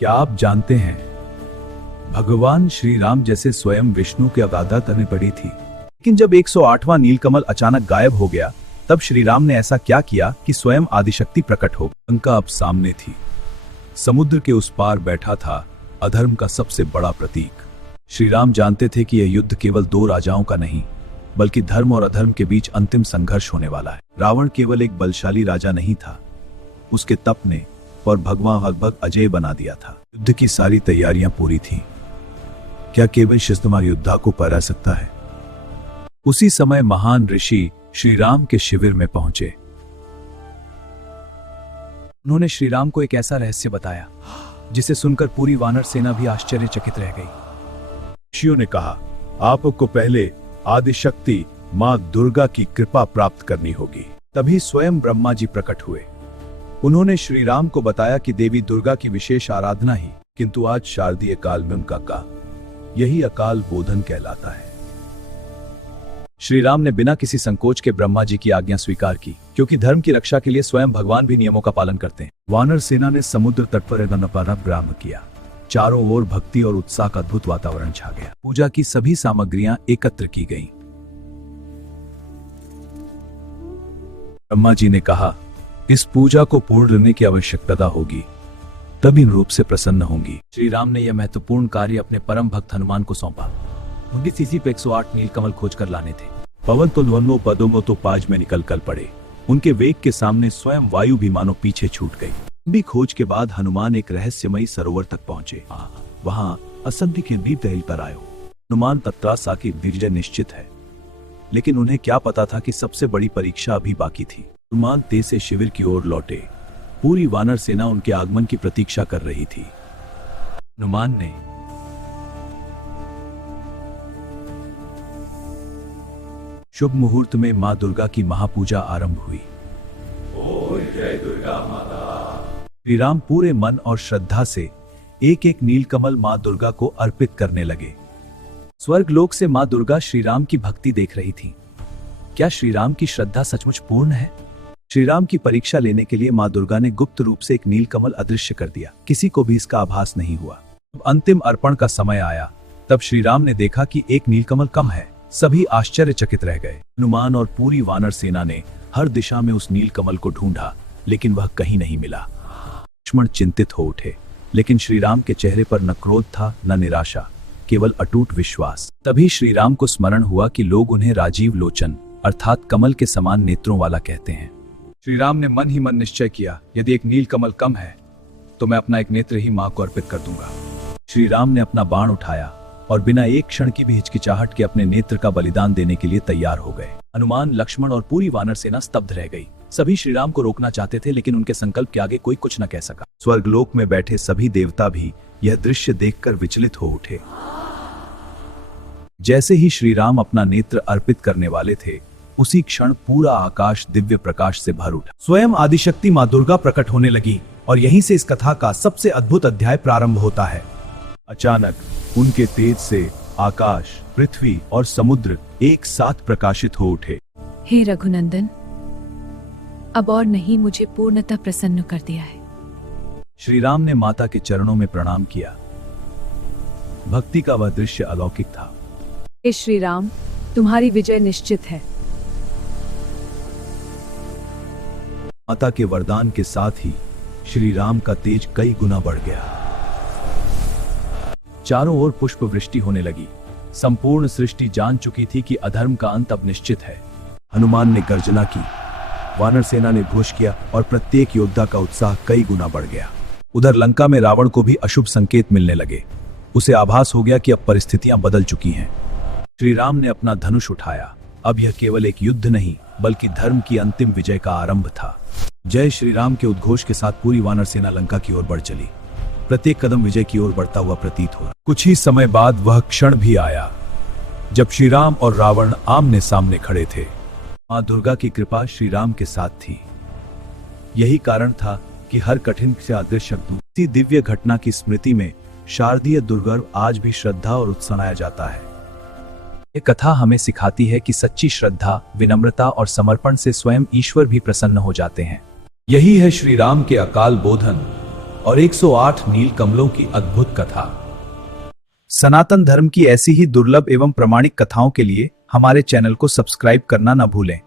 क्या आप जानते हैं, भगवान श्री राम जैसे स्वयं विष्णु के अवतार तने पड़ी थी, लेकिन जब 108वां नीलकमल अचानक गायब हो गया, तब श्री राम ने ऐसा क्या किया कि स्वयं आदिशक्ति प्रकट हो। लंका अब सामने थी। समुद्र के उस पार बैठा था अधर्म का सबसे बड़ा प्रतीक। श्री राम जानते थे कि यह युद्ध केवल दो राजाओं का नहीं, बल्कि धर्म और अधर्म के बीच अंतिम संघर्ष होने वाला है। रावण केवल एक बलशाली राजा नहीं था, उसके तप ने और भगवान लगभग अजय बना दिया था। युद्ध की सारी तैयारियां पूरी थी। क्या केवल शिस्तमार योद्धा को परा सकता है? उसी समय महान ऋषि श्री राम के शिविर में पहुंचे। उन्होंने श्री राम को एक ऐसा रहस्य बताया जिसे सुनकर पूरी वानर सेना भी आश्चर्यचकित रह गई। ऋषियों ने कहा, आपको पहले आदिशक्ति मां दुर्गा की कृपा प्राप्त करनी होगी। तभी स्वयं ब्रह्मा जी प्रकट हुए। उन्होंने श्री राम को बताया कि देवी दुर्गा की विशेष आराधना ही, किंतु आज शारदीय काल में उनका का यही अकाल बोधन कहलाता है। श्री राम ने बिना किसी संकोच के ब्रह्मा जी की आज्ञा स्वीकार की, क्योंकि धर्म की रक्षा के लिए स्वयं भगवान भी नियमों का पालन करते हैं। वानर सेना ने समुद्र तट पर प्रारंभ किया। चारों ओर भक्ति और उत्साह का अद्भुत वातावरण छा गया। पूजा की सभी सामग्रियां एकत्र की गईं। ब्रह्मा जी ने कहा, इस पूजा को पूर्ण करने की आवश्यकता होगी, तभी रूप से प्रसन्न होंगी। श्री राम ने यह महत्वपूर्ण कार्य अपने परम भक्त हनुमान को सौंपा। उनकी सीसी पे 108 नीलकमल खोज कर लाने थे। पवन तो दोनों पदों में तो पाज में निकल कर पड़े। उनके वेग के सामने स्वयं वायु भी मानो पीछे छूट गई। लंबी खोज के बाद हनुमान एक रहस्यमयी सरोवर तक पहुंचे। वहां असंख्य के दीप दहल पर आयो। हनुमान तत्रासा की विजय निश्चित है, लेकिन उन्हें क्या पता था कि सबसे बड़ी परीक्षा अभी बाकी थी। हनुमान तेज से शिविर की ओर लौटे। पूरी वानर सेना उनके आगमन की प्रतीक्षा कर रही थी। हनुमान ने शुभ मुहूर्त में मां दुर्गा की महापूजा आरंभ हुई। ओम जय दुर्गा माता। श्री राम पूरे मन और श्रद्धा से एक एक नीलकमल मां दुर्गा को अर्पित करने लगे। स्वर्गलोक से मां दुर्गा श्री राम की भक्ति देख रही थी। क्या श्री राम की श्रद्धा सचमुच पूर्ण है? श्री राम की परीक्षा लेने के लिए मां दुर्गा ने गुप्त रूप से एक नीलकमल अदृश्य कर दिया। किसी को भी इसका आभास नहीं हुआ। जब अंतिम अर्पण का समय आया, तब श्री राम ने देखा कि एक नीलकमल कम है। सभी आश्चर्यचकित रह गए। हनुमान और पूरी वानर सेना ने हर दिशा में उस नीलकमल को ढूंढा, लेकिन वह कहीं नहीं मिला। लक्ष्मण चिंतित हो उठे, लेकिन श्री राम के चेहरे पर न क्रोध था न निराशा, केवल अटूट विश्वास। तभी श्री राम को स्मरण हुआ कि लोग उन्हें राजीव लोचन अर्थात कमल के समान नेत्रों वाला कहते हैं। श्री राम ने मन ही मन निश्चय किया, यदि एक नीलकमल कम है तो मैं अपना एक नेत्र ही मां को अर्पित कर दूंगा। श्री राम ने अपना बाण उठाया और बिना एक क्षण की भी हिचकिचाहट के अपने नेत्र का बलिदान देने के लिए तैयार हो गए। हनुमान, लक्ष्मण और पूरी वानर सेना स्तब्ध रह गई। सभी श्री राम को रोकना चाहते थे, लेकिन उनके संकल्प के आगे कोई कुछ न कह सका। स्वर्गलोक में बैठे सभी देवता भी यह दृश्य देखकर विचलित हो उठे। जैसे ही श्री राम अपना नेत्र अर्पित करने वाले थे, उसी क्षण पूरा आकाश दिव्य प्रकाश से भर उठा। स्वयं आदिशक्ति मां दुर्गा प्रकट होने लगी और यहीं से इस कथा का सबसे अद्भुत अध्याय प्रारंभ होता है। अचानक उनके तेज से आकाश, पृथ्वी और समुद्र एक साथ प्रकाशित हो उठे। हे रघुनंदन, अब और नहीं, मुझे पूर्णतः प्रसन्न कर दिया है। श्री राम ने माता के चरणों में प्रणाम किया। भक्ति का वह दृश्य अलौकिक था। हे श्री राम, तुम्हारी विजय निश्चित है। माता के वरदान के साथ ही श्री राम का तेज कई गुना बढ़ गया। चारों ओर पुष्प वृष्टि होने लगी। संपूर्ण सृष्टि जान चुकी थी कि अधर्म का अंत अब निश्चित है। हनुमान ने गर्जना की, वानर सेना ने घोष किया और प्रत्येक योद्धा का उत्साह कई गुना बढ़ गया। उधर लंका में रावण को भी अशुभ संकेत मिलने लगे। उसे आभास हो गया कि अब परिस्थितियां बदल चुकी हैं। श्री राम ने अपना धनुष उठाया। अब यह केवल एक युद्ध नहीं, बल्कि धर्म की अंतिम विजय का आरंभ था। जय श्री राम के उद्घोष के साथ पूरी वानर सेना लंका की ओर बढ़ चली। प्रत्येक कदम विजय की ओर बढ़ता हुआ प्रतीत हो। कुछ ही समय बाद वह क्षण भी आया जब श्री राम और रावण आमने सामने खड़े थे। मां दुर्गा की कृपा श्री राम के साथ थी। यही कारण था कि हर कठिन से अदृश्य इसी दिव्य घटना की स्मृति में शारदीय दुर्गर्व आज भी श्रद्धा और उत्साह मनाया जाता है। ये कथा हमें सिखाती है कि सच्ची श्रद्धा, विनम्रता और समर्पण से स्वयं ईश्वर भी प्रसन्न हो जाते हैं। यही है श्री राम के अकाल बोधन। और 108 नील कमलों की अद्भुत कथा। सनातन धर्म की ऐसी ही दुर्लभ एवं प्रामाणिक कथाओं के लिए हमारे चैनल को सब्सक्राइब करना न भूलें।